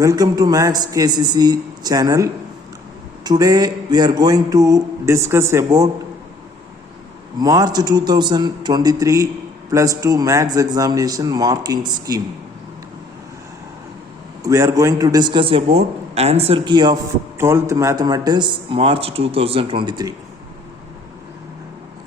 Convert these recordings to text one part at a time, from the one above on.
Welcome to mathskcc channel. Today we are going to discuss about March 2023 plus 2 maths examination marking scheme. We are going to discuss about answer key of 12th mathematics March 2023.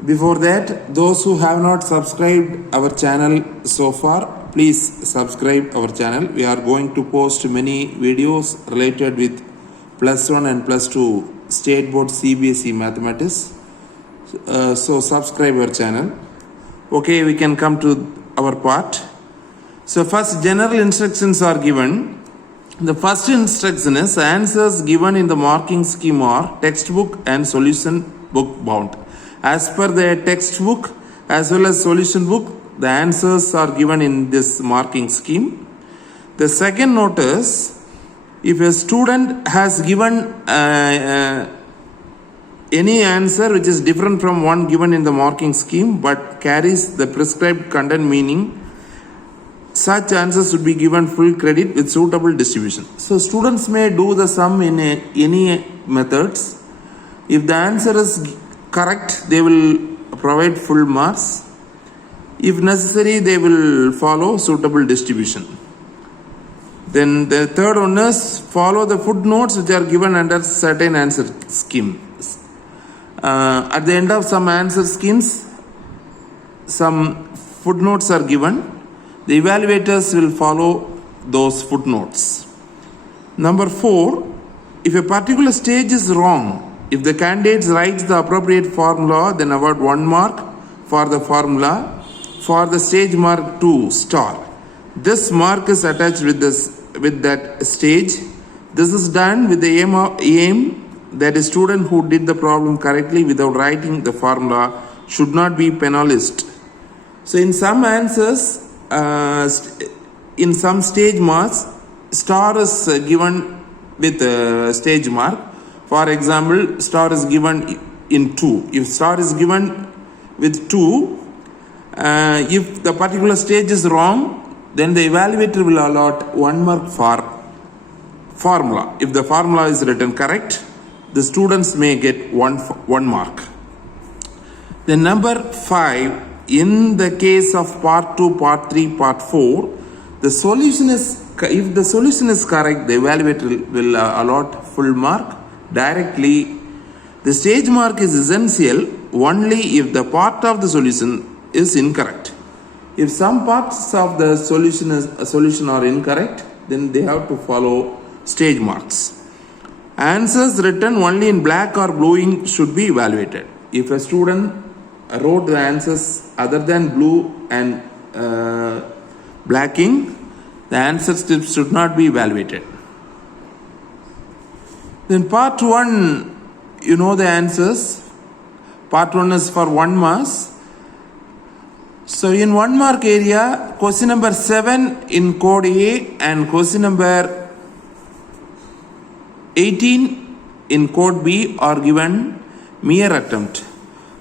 Before that, those who have not subscribed our channel so far, please subscribe our channel. We are going to post many videos related with plus 1 and plus 2 state board CBSE mathematics. So subscribe our channel. Okay, we can come to our part. So first, general instructions are given. The first instruction is answers given in the marking scheme are textbook and solution book bound. As per the textbook as well as solution book, the answers are given in this marking scheme. The second note is, if a student has given any answer which is different from one given in the marking scheme but carries the prescribed content meaning, such answers should be given full credit with suitable distribution. So students may do the sum in any methods. If the answer is correct, they will provide full marks. If necessary, they will follow suitable distribution. Then the third one is follow the footnotes which are given under certain answer schemes. At the end of some answer schemes, some footnotes are given. The evaluators will follow those footnotes. Number 4, if a particular stage is wrong, if the candidate writes the appropriate formula, then award 1 mark for the formula. For the stage mark 2 star. This mark is attached with that stage. This is done with the aim that a student who did the problem correctly without writing the formula should not be penalized. So in some answers, in some stage marks, star is given with stage mark. For example, star is given in 2. If star is given with 2, if the particular stage is wrong, then the evaluator will allot 1 mark for formula. If the formula is written correct, the students may get one mark. Then number 5, in the case of part 2, part 3, part 4, if the solution is correct, the evaluator will allot full mark directly. The stage mark is essential only if the part of the solution is incorrect. If some parts of the solution are incorrect, then they have to follow stage marks. Answers written only in black or blue ink should be evaluated. If a student wrote the answers other than blue and black ink, the answer strips should not be evaluated. Then part 1, you know the answers. Part 1 is for 1 mark. So in 1 mark area, question number 7 in code A and question number 18 in code B are given mere attempt.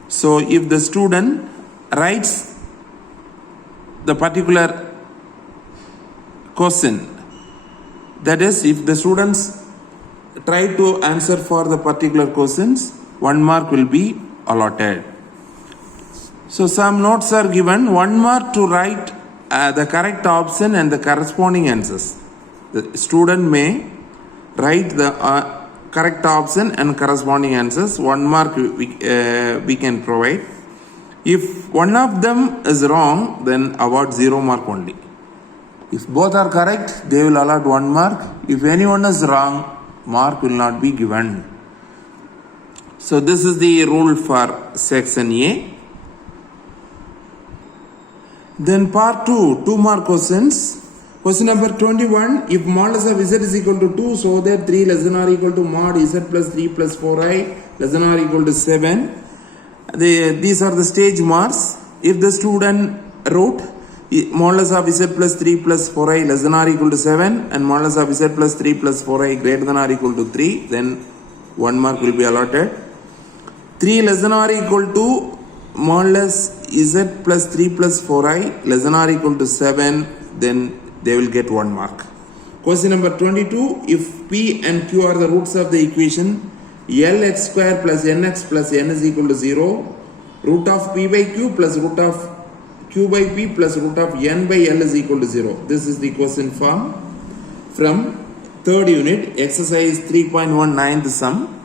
So if the student writes the particular question, that is, if the students try to answer for the particular questions, 1 mark will be allotted. So some notes are given. 1 mark to write the correct option and the corresponding answers. The student may write the correct option and corresponding answers. 1 mark we can provide. If one of them is wrong, then award 0 mark only. If both are correct, they will allot 1 mark. If anyone is wrong, mark will not be given. So this is the rule for section A. Then part 2, 2 mark questions. Question number 21, if modulus of z is equal to 2, so that 3 less than or equal to mod z plus 3 plus 4i less than or equal to 7. These are the stage marks. If the student wrote modulus of z plus 3 plus 4i less than or equal to 7 and modulus of z plus 3 plus 4i greater than or equal to 3, then 1 mark will be allotted. 3 less than or equal to modulus z plus 3 plus 4i less than or equal to 7, then they will get 1 mark. Question number 22. If P and Q are the roots of the equation Lx square plus Nx plus N is equal to 0, root of P by Q plus root of Q by P plus root of N by L is equal to 0. This is the question form from third unit, exercise 3.19, the sum.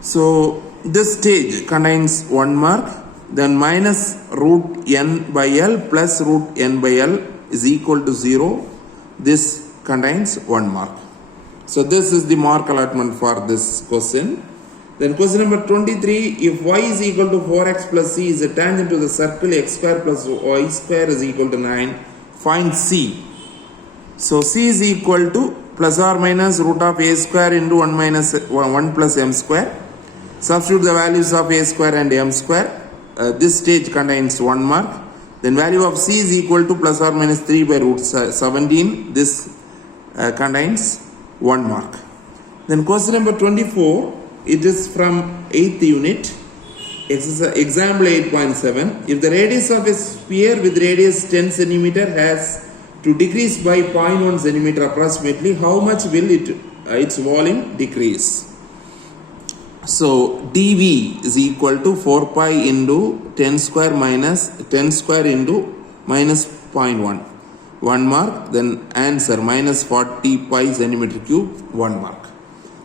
So this stage contains 1 mark, then minus root N by L plus root N by L is equal to 0. This contains 1 mark. So this is the mark allotment for this question. Then question number 23, if y is equal to 4x plus c is a tangent to the circle x square plus y square is equal to 9, find c. So c is equal to plus or minus root of a square into 1 plus m square. Substitute the values of a square and m square. This stage contains 1 mark. Then value of c is equal to plus or minus 3 by root 17. This contains 1 mark. Then question number 24. It is from 8th unit, example 8.7. If the radius of a sphere with radius 10 cm has to decrease by 0.1 cm approximately, how much will its volume decrease? So dV is equal to 4 pi into 10 square minus 10 square into minus 0.1. 1 mark. Then answer minus 40 pi centimeter cube, 1 mark.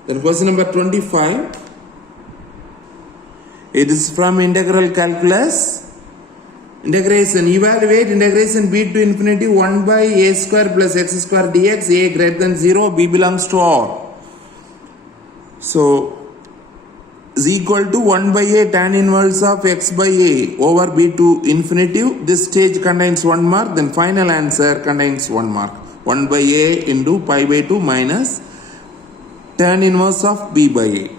Then question number 25. It is from integral calculus. Integration. Evaluate integration b to infinity 1 by a square plus x square dx, a greater than 0, b belongs to R. So is equal to 1 by a tan inverse of x by a over b to infinitive. This stage contains 1 mark. Then final answer contains 1 mark. 1 by a into pi by 2 minus tan inverse of b by a.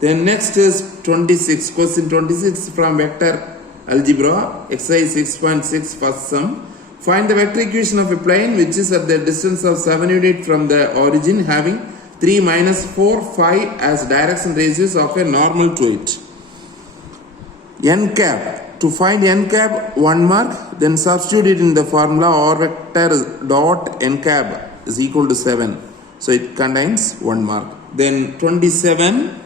Then next is 26. Question 26 from vector algebra, exercise 6.6, first sum. Find the vector equation of a plane which is at the distance of 7 units from the origin, having 3, minus 4, 5 as direction ratios of a normal to it. N cap. To find n cap, 1 mark. Then substitute it in the formula. R vector dot n cap is equal to 7. So it contains 1 mark. Then 27.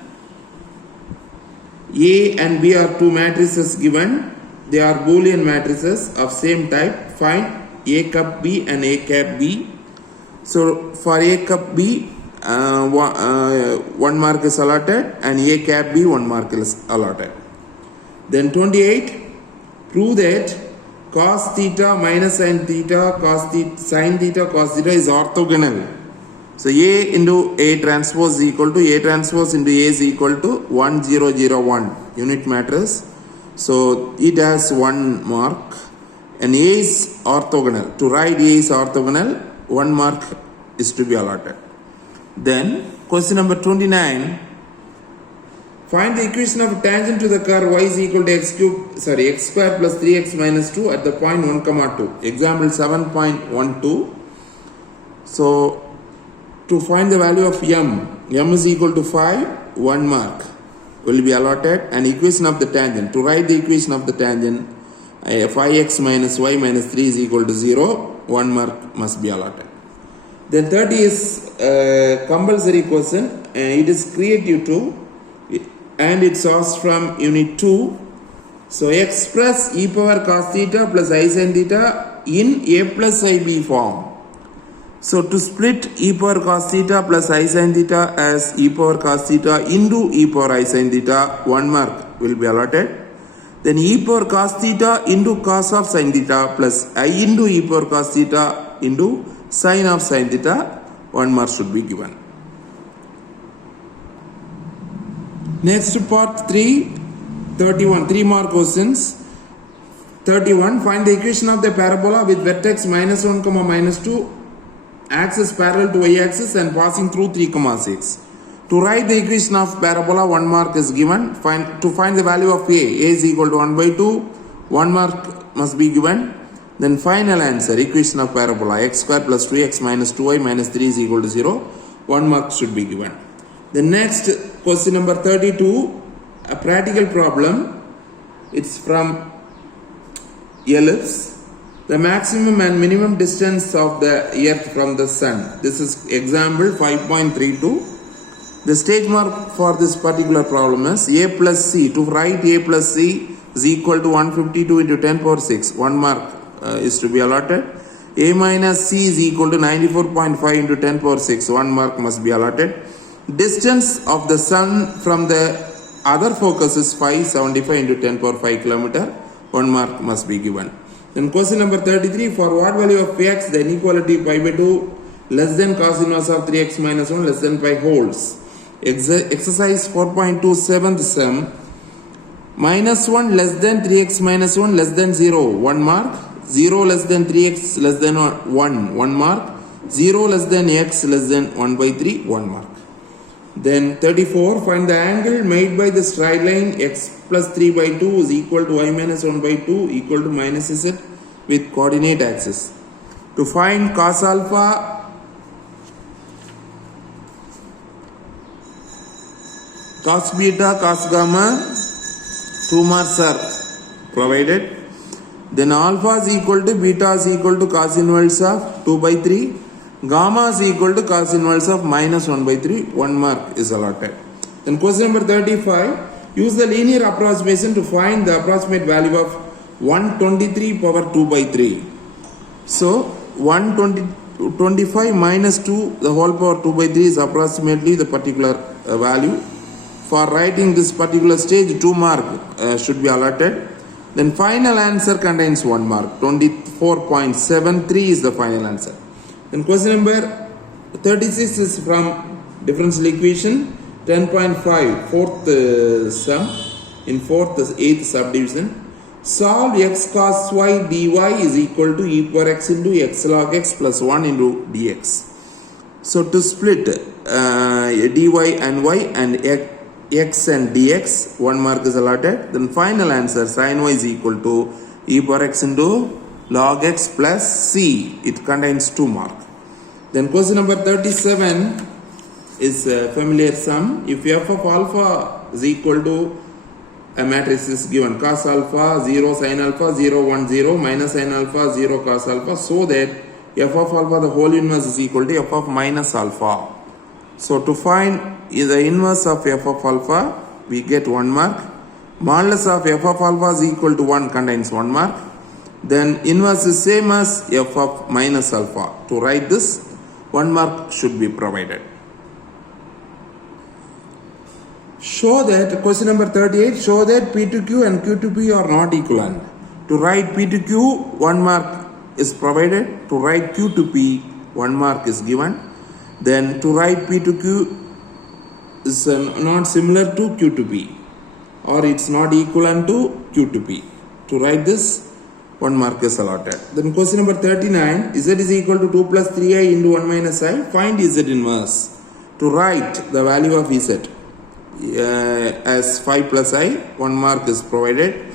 A and B are two matrices given. They are Boolean matrices of same type. Find A cup B and A cap B. So for A cup B, 1 mark is allotted, and A cap B 1 mark is allotted. Then 28. Prove that cos theta minus sin theta cos theta sin theta cos theta is orthogonal. So A into A transpose is equal to A transpose into A is equal to 1 0 0 1 unit matrix. So it has 1 mark, and A is orthogonal. To write A is orthogonal, 1 mark is to be allotted. Then question number 29. Find the equation of tangent to the curve y is equal to x square plus 3x minus 2 at the point 1, 2. Example 7.12. So to find the value of m is equal to 5, 1 mark will be allotted, and equation of the tangent. To write the equation of the tangent, 5x minus y minus 3 is equal to 0, 1 mark must be allotted. Then 30 is compulsory question, it is creative too, and it starts from unit 2. So express e power cos theta plus I sin theta in a plus ib form. So to split e power cos theta plus I sin theta as e power cos theta into e power I sin theta, 1 mark will be allotted. Then e power cos theta into cos of sin theta plus I into e power cos theta into sin of sin theta, 1 mark should be given. Next part 3, 31, 3 more questions. 31, find the equation of the parabola with vertex minus 1, minus 2, axis parallel to y-axis and passing through 3, 6. To write the equation of parabola, 1 mark is given. To find the value of a is equal to 1 by 2, 1 mark must be given. Then final answer, equation of parabola, x square plus 2x minus 2y minus 3 is equal to 0, 1 mark should be given. The next question number 32, a practical problem. It's from ellipse. The maximum and minimum distance of the earth from the sun. This is example 5.32. The stage mark for this particular problem is a plus c. To write a plus c is equal to 152 into 10 power 6. 1 mark is to be allotted. A minus c is equal to 94.5 into 10 power 6. 1 mark must be allotted. Distance of the sun from the other focus is 575 into 10 power 5 kilometer. 1 mark must be given. Then question number 33. For what value of x the inequality pi by 2 less than cos inverse of 3x minus 1 less than pi holds. Exercise 4.27 sum. Minus 1 less than 3x minus 1 less than 0. 1 mark. 0 less than 3x less than 1. 1 mark. 0 less than x less than 1 by 3. 1 mark. Then 34. Find the angle made by the straight line x plus 3 by 2 is equal to y minus 1 by 2 equal to minus z with coordinate axis. To find cos alpha, cos beta, cos gamma, 2 marks are provided. Then alpha is equal to beta is equal to cos inverse of 2 by 3. Gamma is equal to cos inverse of minus 1 by 3. 1 mark is allotted. Then question number 35. Use the linear approximation to find the approximate value of 123 power 2 by 3. So 125 minus 2 the whole power 2 by 3 is approximately the particular value. For writing this particular stage, 2 mark should be allotted. Then final answer contains 1 mark. 24.73 is the final answer. Then question number 36 is from differential equation 10.5 fourth sum in 8th subdivision. Solve x cos y dy is equal to e power x into x log x plus 1 into dx. So to split dy and y and x and dx, 1 mark is allotted. Then final answer sin y is equal to e power x into log x plus c. It contains 2 mark. Then question number 37 is a familiar sum. If f of alpha is equal to a matrix is given cos alpha 0 sin alpha 0 1 0 minus sin alpha 0 cos alpha, so that f of alpha the whole inverse is equal to f of minus alpha. So to find the inverse of f of alpha, we get 1 mark. Modulus of f of alpha is equal to 1 contains 1 mark. Then inverse is same as f of minus alpha. To write this, 1 mark should be provided. Show that, question number 38, show that P to Q and Q to P are not equivalent. To write P to Q, 1 mark is provided. To write Q to P, 1 mark is given. Then to write P to Q is not similar to Q to P, or it's not equivalent to Q to P. To write this, 1 mark is allotted. Then question number 39, Z is equal to 2 plus 3i into 1 minus i. Find Z inverse. To write the value of Z as 5 plus I, 1 mark is provided.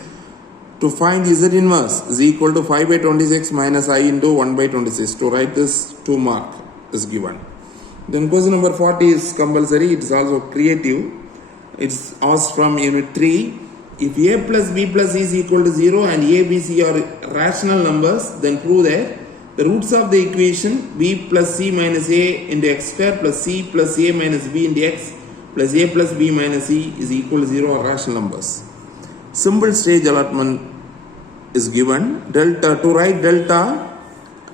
To find Z inverse is equal to 5 by 26 minus I into 1 by 26. To write this, 2 mark is given. Then question number 40 is compulsory. It is also creative. It's asked from unit 3. If a plus b plus c is equal to 0 and a, b, c are rational numbers, then prove that the roots of the equation b plus c minus a into x square plus c plus a minus b into x plus a plus b minus c is equal to 0 are rational numbers. Simple stage allotment is given. Delta, to write delta,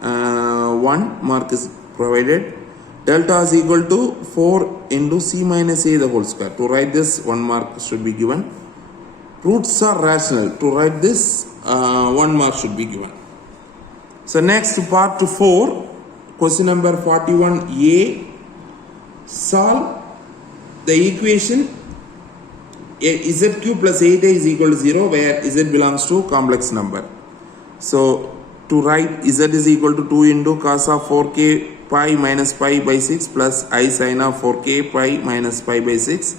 1 mark is provided. Delta is equal to 4 into c minus a the whole square. To write this, 1 mark should be given. Roots are rational. To write this, 1 mark should be given. So next, part 4, question number 41a. Solve the equation zq plus 8a is equal to 0 where z belongs to complex number. So to write z is equal to 2 into cos of 4k pi minus pi by 6 plus I sin of 4k pi minus pi by 6.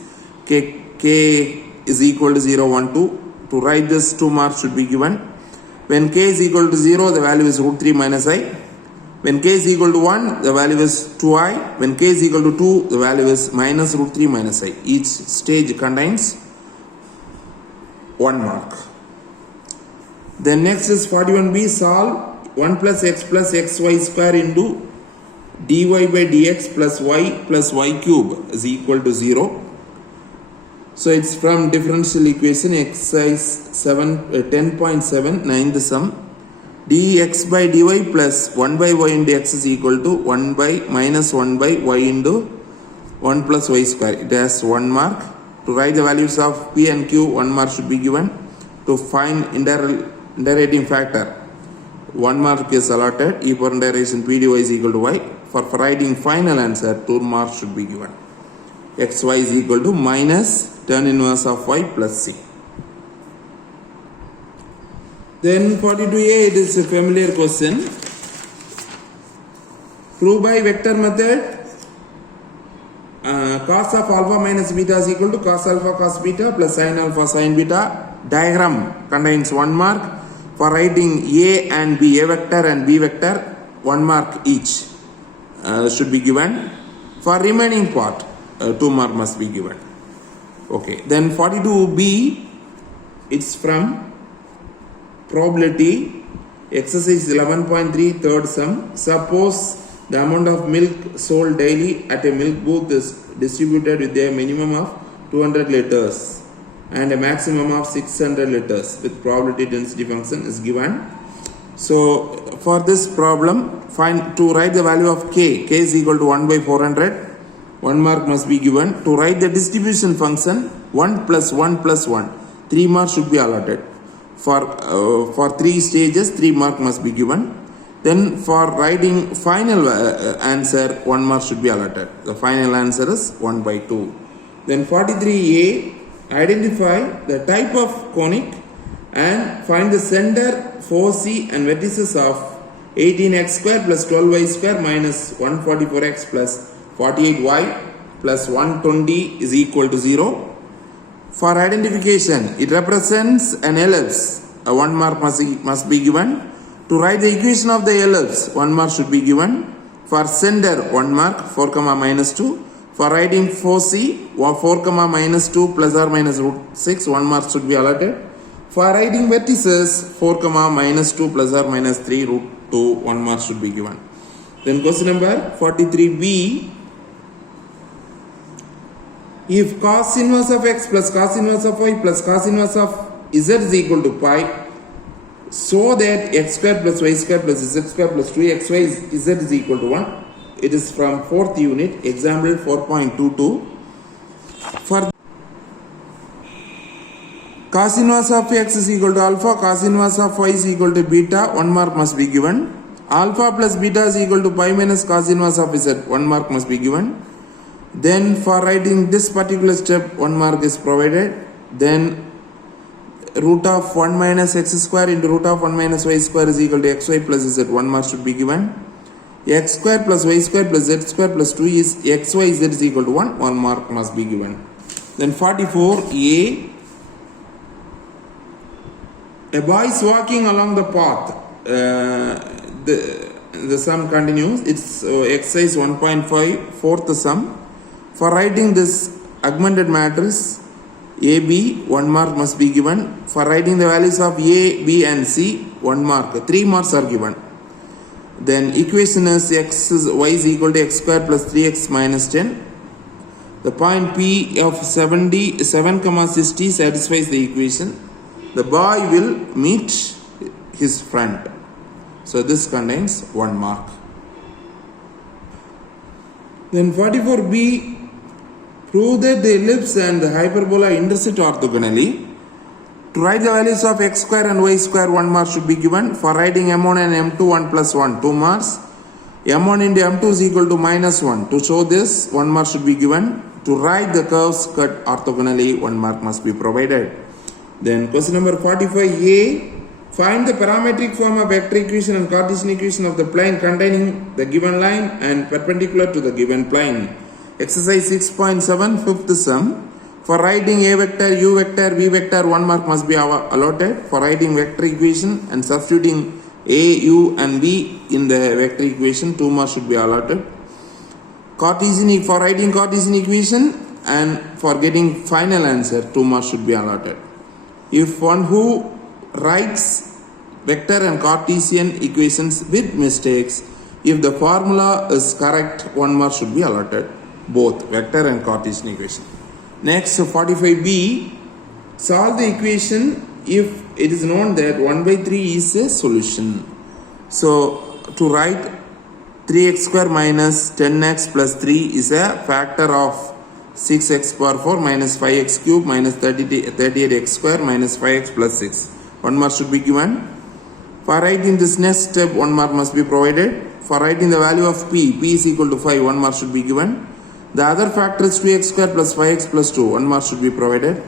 K is equal to 0, 1, 2. To write this, 2 marks should be given. When k is equal to 0, the value is root 3 minus I. When k is equal to 1, the value is 2i. When k is equal to 2, the value is minus root 3 minus I. Each stage contains 1 mark. Then next is 41b. Solve 1 plus xy square into dy by dx plus y cube is equal to 0. So it's from differential equation exercise 10.7, ninth sum. dx by dy plus 1 by y into x is equal to 1 by minus 1 by y into 1 plus y square. It has 1 mark. To write the values of p and q, 1 mark should be given. To find iterating factor, 1 mark is allotted. E for iteration p dy is equal to y. For writing final answer, 2 marks should be given. xy is equal to minus tan inverse of y plus c. Then 42a, it is a familiar question. Prove by vector method cos of alpha minus beta is equal to cos alpha cos beta plus sin alpha sin beta. Diagram contains 1 mark. For writing a and b, a vector and b vector, 1 mark each should be given. For remaining part, 2 mark must be given. Okay, then 42b, it's from probability, exercise 11.3, third sum. Suppose the amount of milk sold daily at a milk booth is distributed with a minimum of 200 liters and a maximum of 600 liters with probability density function is given. So for this problem, find to write the value of k is equal to 1 by 400. 1 mark must be given. To write the distribution function, 1 plus 1 plus 1, 3 marks should be allotted. For 3 stages, 3 mark must be given. Then for writing final answer, 1 mark should be allotted. The final answer is 1 by 2. Then 43a, identify the type of conic and find the center 4c and vertices of 18x square plus 12y square minus 144x plus 48y plus 120 is equal to 0. For identification, it represents an ellipse. A 1 mark must be given. To write the equation of the ellipse, 1 mark should be given. For center, 1 mark, 4 comma minus 2. For writing 4c, 4 comma minus 2 plus or minus root 6, 1 mark should be allotted. For writing vertices, 4 comma minus 2 plus or minus 3 root 2, 1 mark should be given. Then question number 43b. If cos inverse of x plus cos inverse of y plus cos inverse of z is equal to pi, so that x square plus y square plus z square plus 2xy z is equal to 1. It is from 4th unit, example 4.22. For cos inverse of x is equal to alpha, cos inverse of y is equal to beta, 1 mark must be given. Alpha plus beta is equal to pi minus cos inverse of z, 1 mark must be given. Then for writing this particular step, 1 mark is provided. Then root of 1 minus x square into root of 1 minus y square is equal to xy plus z, 1 mark should be given. X square plus y square plus z square plus 2 is xy z is equal to 1, 1 mark must be given. Then 44a, a boy is walking along the path. The sum continues. It's exercise 1.5, fourth sum. For writing this augmented matrix AB, 1 mark must be given. For writing the values of A, B and C, 1 mark. 3 marks are given. Then equation is y is equal to x square plus 3x minus 10. The point P of 7, 60 satisfies the equation. The boy will meet his friend. So this contains 1 mark. Then 44b, prove that the ellipse and the hyperbola intersect orthogonally. To write the values of x square and y square, 1 mark should be given. For writing m1 and m2, 1 plus 1, 2 marks. m1 into m2 is equal to minus 1. To show this, 1 mark should be given. To write the curves cut orthogonally, 1 mark must be provided. Then question number 45a, find the parametric form of vector equation and Cartesian equation of the plane containing the given line and perpendicular to the given plane. Exercise 6.7, fifth sum. For writing a vector, u vector, v vector, 1 mark must be allotted. For writing vector equation and substituting a, u and v in the vector equation, 2 marks should be allotted. For writing Cartesian equation and for getting final answer, 2 marks should be allotted. If one who writes vector and Cartesian equations with mistakes. If the formula is correct, 1 mark should be allotted. Both vector and Cartesian equation. Next, 45b. Solve the equation if it is known that 1 by 3 is a solution. So, to write 3x square minus 10x plus 3 is a factor of 6x power 4 minus 5x cube minus 38x square minus 5x plus 6. 1 mark should be given. For writing this next step, 1 mark must be provided. For writing the value of p is equal to 5, 1 mark should be given. The other factor is 2x square plus 5x plus 2, 1 mark should be provided.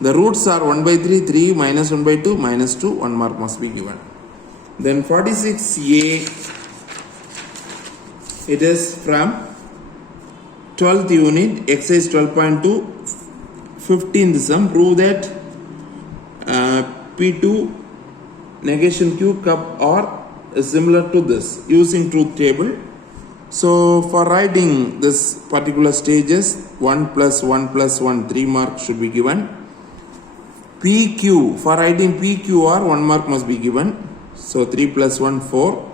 The roots are 1 by 3, 3 minus 1 by 2 minus 2, 1 mark must be given. Then 46a, it is from 12th unit, exercise 12.2, 15th sum. Prove that P2 negation Q cup are similar to this using truth table. So for writing this particular stages, 1 plus 1 plus 1, 3 marks should be given. PQ, for writing PQR, 1 mark must be given. So 3 plus 1, 4.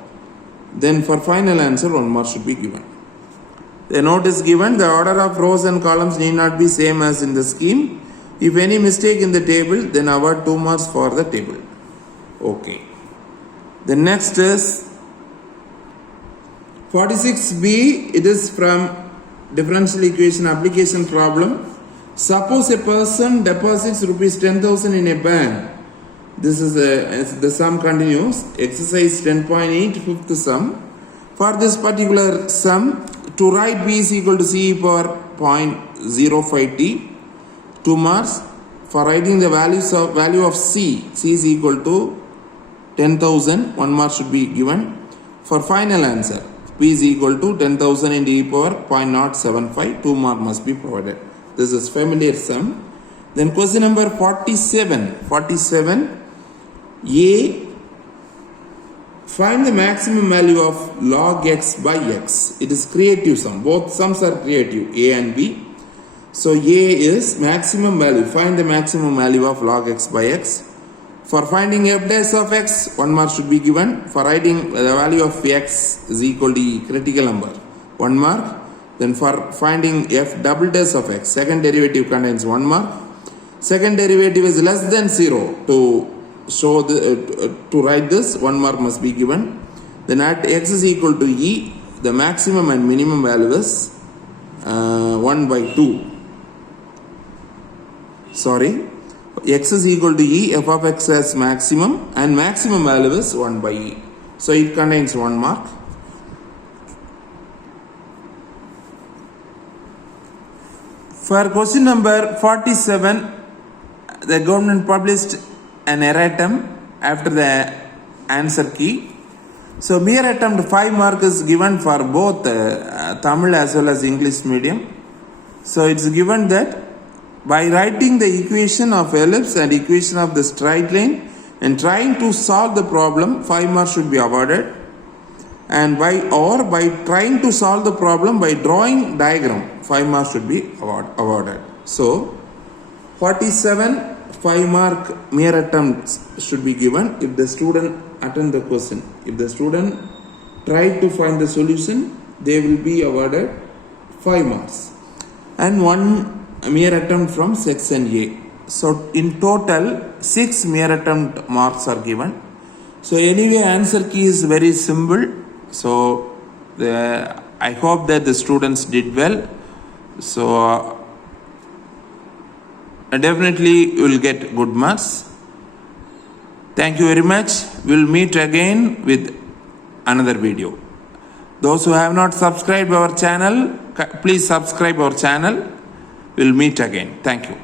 Then for final answer, 1 mark should be given. The note is given. The order of rows and columns need not be same as in the scheme. If any mistake in the table, then award 2 marks for the table. Okay. The next is 46b. It is from differential equation application problem. Suppose a person deposits rupees 10,000 in a bank. This is the sum continues. Exercise 10.8, fifth sum. For this particular sum, to write b is equal to c power 0.05t, 2 marks. For writing the value of c is equal to 10,000, 1 mark should be given. For final answer, p is equal to 10,000 into e power 0.075, 2 mark must be provided. This is familiar sum. Then question number 47. A, find the maximum value of log x by x. It is creative sum. Both sums are creative, A and B. So A is maximum value. Find the maximum value of log x by x. For finding f dash of x, 1 mark should be given. For writing the value of x is equal to e, critical number, 1 mark. Then for finding f double dash of x, second derivative contains 1 mark. Second derivative is less than 0. To show to write this, 1 mark must be given. Then at x is equal to e, the maximum and minimum value is 1 by 2. Sorry, x is equal to e, f of x has maximum and maximum value is 1 by e. So it contains 1 mark. For question number 47, the government published an erratum after the answer key. So mere attempt 5 mark is given for both Tamil as well as English medium. So it's given that by writing the equation of ellipse and equation of the straight line and trying to solve the problem, 5 marks should be awarded. And by trying to solve the problem by drawing diagram, 5 marks should be awarded. So 47, 5 mark mere attempts should be given if the student attend the question. If the student try to find the solution, they will be awarded 5 marks. And 1 mere attempt from section A. So in total 6 mere attempt marks are given. So anyway, answer key is very simple. So I hope that the students did well. So definitely you will get good marks. Thank you very much. We'll meet again with another video. Those who have not subscribed our channel, please subscribe our channel. We'll meet again. Thank you.